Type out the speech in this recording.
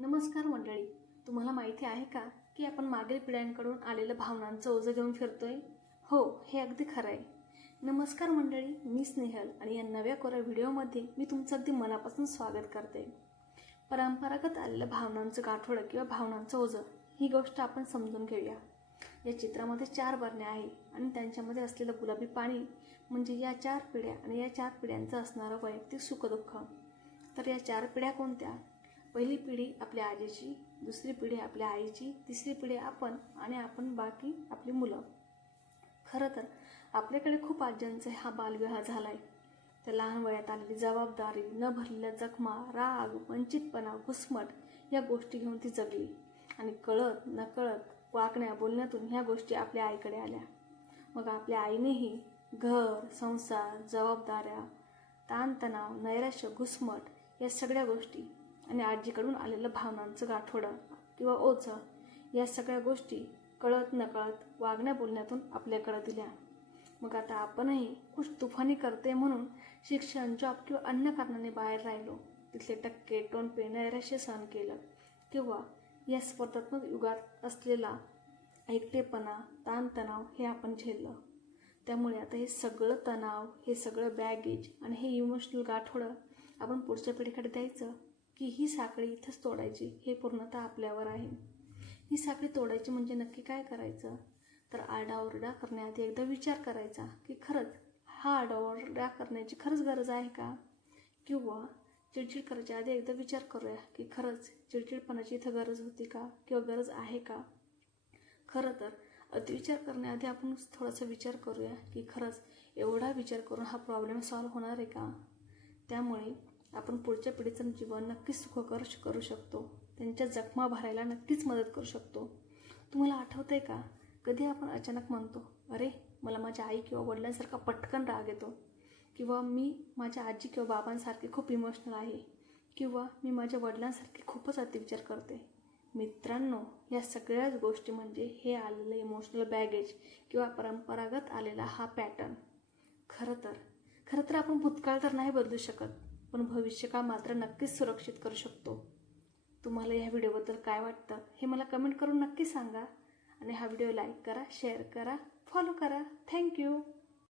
नमस्कार मंडळी, तुम्हाला माहिती आहे का की आपण मागील पिढ्यांकडून आलेलं भावनांचं ओझं घेऊन फिरतोय? हो, हे अगदी खरं आहे. नमस्कार मंडळी, मी स्नेहल आणि या नव्या कोऱ्या व्हिडिओमध्ये मी तुमचं अगदी मनापासून स्वागत करते. परंपरागत आलेलं भावनांचं गाठोडं किंवा भावनांचं ओझं ही गोष्ट आपण समजून घेऊया. या चित्रामध्ये 4 बरण्या आहे आणि त्यांच्यामध्ये असलेलं गुलाबी पाणी म्हणजे या 4 पिढ्या आणि या 4 पिढ्यांचं असणारं वैयक्तिक सुखदुःख. तर या 4 पिढ्या कोणत्या? पहिली पिढी आपल्या आजीची, दुसरी पिढी आपल्या आईची, तिसरी पिढी आपण आणि आपण बाकी आपली मुलं. खरं तर आपल्याकडे खूप आज्यांचा हा बालविवाह झाला आहे. त्या लहान वयात आलेली जबाबदारी, न भरलेल्या जखमा, राग, वंचितपणा, घुसमट या गोष्टी घेऊन ती जगली आणि कळत नकळत वागण्या बोलण्यातून ह्या गोष्टी आपल्या आईकडे आल्या. मग आपल्या आईनेही घर, संसार, जबाबदाऱ्या, ताणतणाव, नैराश्य, घुसमट या सगळ्या गोष्टी आणि आजीकडून आलेलं भावनांचं गाठोडं किंवा ओझं या सगळ्या गोष्टी कळत नकळत वागण्या बोलण्यातून आपल्याकडे दिल्या. मग आता आपणही कुछ तुफानी करते म्हणून शिक्षण, जॉब किंवा अन्य कारणाने बाहेर राहिलो, तिथले टक्के, टोनपे, नैराश्य सहन केलं किंवा या स्पर्धात्मक युगात असलेला एकटेपणा, ताणतणाव हे आपण झेललं. त्यामुळे आता हे सगळं तणाव, हे सगळं बॅगेज आणि हे इमोशनल गाठोडं आपण पुढच्या पिढीकडे द्यायचं की ही साखळी इथंच तोडायची हे पूर्णतः आपल्यावर आहे. ही साखळी तोडायची म्हणजे नक्की काय करायचं? तर आरडाओरडा करण्याआधी एकदा विचार करायचा की खरंच हा आरडाओरडा करण्याची खरंच गरज आहे का? किंवा चिडचिड करायच्या आधी एकदा विचार करूया की खरंच चिडचिडपणाची इथं गरज होती का किंवा गरज आहे का? खरं तर अतिविचार करण्याआधी आपण थोडासा विचार करूया की खरंच एवढा विचार करून हा प्रॉब्लेम सॉल्व्ह होणार आहे का? त्यामुळे आपण पुढच्या पिढीचं जीवन नक्कीच सुखकर करू शकतो. त्यांच्या जखमा भरायला नक्कीच मदत करू शकतो. तुम्हाला आठवतं आहे का, कधी आपण अचानक म्हणतो, अरे मला माझ्या आई किंवा वडिलांसारखा पटकन राग येतो, किंवा मी माझ्या आजी किंवा बाबांसारखे खूप इमोशनल आहे, किंवा मी माझ्या वडिलांसारखे खूपच अतिविचार करते. मित्रांनो, या सगळ्याच गोष्टी म्हणजे हे आलेलं इमोशनल बॅगेज किंवा परंपरागत आलेला हा पॅटर्न. खरं तर आपण भूतकाळ तर नाही बदलू शकत, पण भविष्यकाळ मात्र नक्कीच सुरक्षित करू शकतो. तुम्हाला ह्या व्हिडिओबद्दल काय वाटतं हे मला कमेंट करून नक्की सांगा आणि हा व्हिडिओ लाईक करा, शेअर करा, फॉलो करा. थँक्यू.